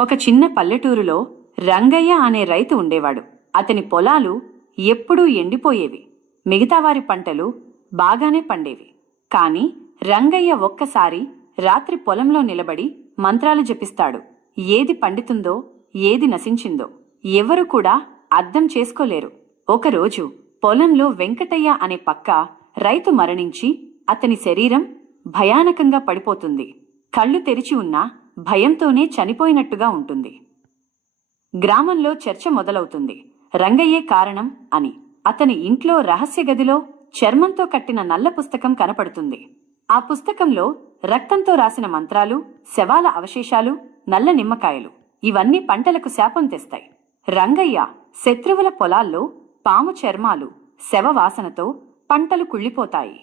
ఒక చిన్న పల్లెటూరులో రంగయ్య అనే రైతు ఉండేవాడు. అతని పొలాలు ఎప్పుడూ ఎండిపోయేవి. మిగతావారి పంటలు బాగానే పండేవి. కాని రంగయ్య ఒక్కసారి రాత్రి పొలంలో నిలబడి మంత్రాలు జపిస్తాడు. ఏది పండుతుందో ఏది నశించిందో ఎవరు కూడా అర్థం చేసుకోలేరు. ఒకరోజు పొలంలో వెంకటయ్య అనే పక్క రైతు మరణించి అతని శరీరం భయానకంగా పడిపోతుంది. కళ్ళు తెరిచి ఉన్నా భయంతోనే చనిపోయినట్టుగా ఉంటుంది. గ్రామంలో చర్చ మొదలవుతుంది. రంగయ్యే కారణం అని. అతని ఇంట్లో రహస్య గదిలో చర్మంతో కట్టిన నల్ల పుస్తకం కనపడుతుంది. ఆ పుస్తకంలో రక్తంతో రాసిన మంత్రాలు, శవాల అవశేషాలు, నల్ల నిమ్మకాయలు ఇవన్నీ పంటలకు శాపం తెస్తాయి. రంగయ్య శత్రువుల పొలాల్లో పాము చర్మాలు, శవవాసనతో పంటలు కుళ్ళిపోతాయి.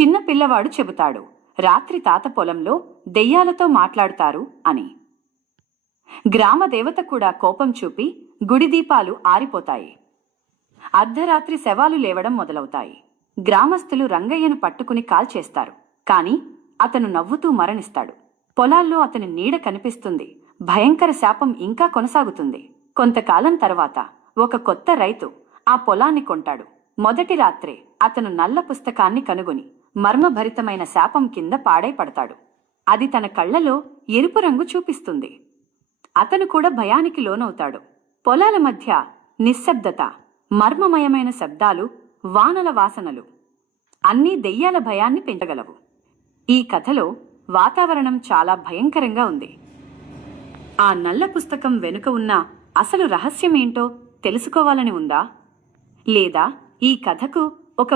చిన్న పిల్లవాడు చెబుతాడు, రాత్రి తాత పొలంలో దెయ్యాలతో మాట్లాడుతారు అని. గ్రామదేవత కూడా కోపం చూపి గుడి దీపాలు ఆరిపోతాయి. అర్ధరాత్రి శవాలు లేవడం మొదలవుతాయి. గ్రామస్తులు రంగయ్యను పట్టుకుని కాల్చేస్తారు. కాని అతను నవ్వుతూ మరణిస్తాడు. పొలాల్లో అతని నీడ కనిపిస్తుంది. భయంకర శాపం ఇంకా కొనసాగుతుంది. కొంతకాలం తర్వాత ఒక కొత్త రైతు ఆ పొలాన్ని కొంటాడు. మొదటి రాత్రే అతను నల్ల పుస్తకాన్ని కనుగొని మర్మభరితమైన శాపం కింద పాడై పడతాడు. అది తన కళ్లలో ఎరుపు రంగు చూపిస్తుంది. అతను కూడా భయానికి లోనవుతాడు. పొలాల మధ్య నిశ్శబ్దత, మర్మమయమైన శబ్దాలు, వానల వాసనలు అన్నీ దెయ్యాల భయాన్ని పెంచగలవు. ఈ కథలో వాతావరణం చాలా భయంకరంగా ఉంది. ఆ నల్ల పుస్తకం వెనుక ఉన్న అసలు రహస్యమేంటో తెలుసుకోవాలని ఉందా? లేదా ఈ కథకు ఒక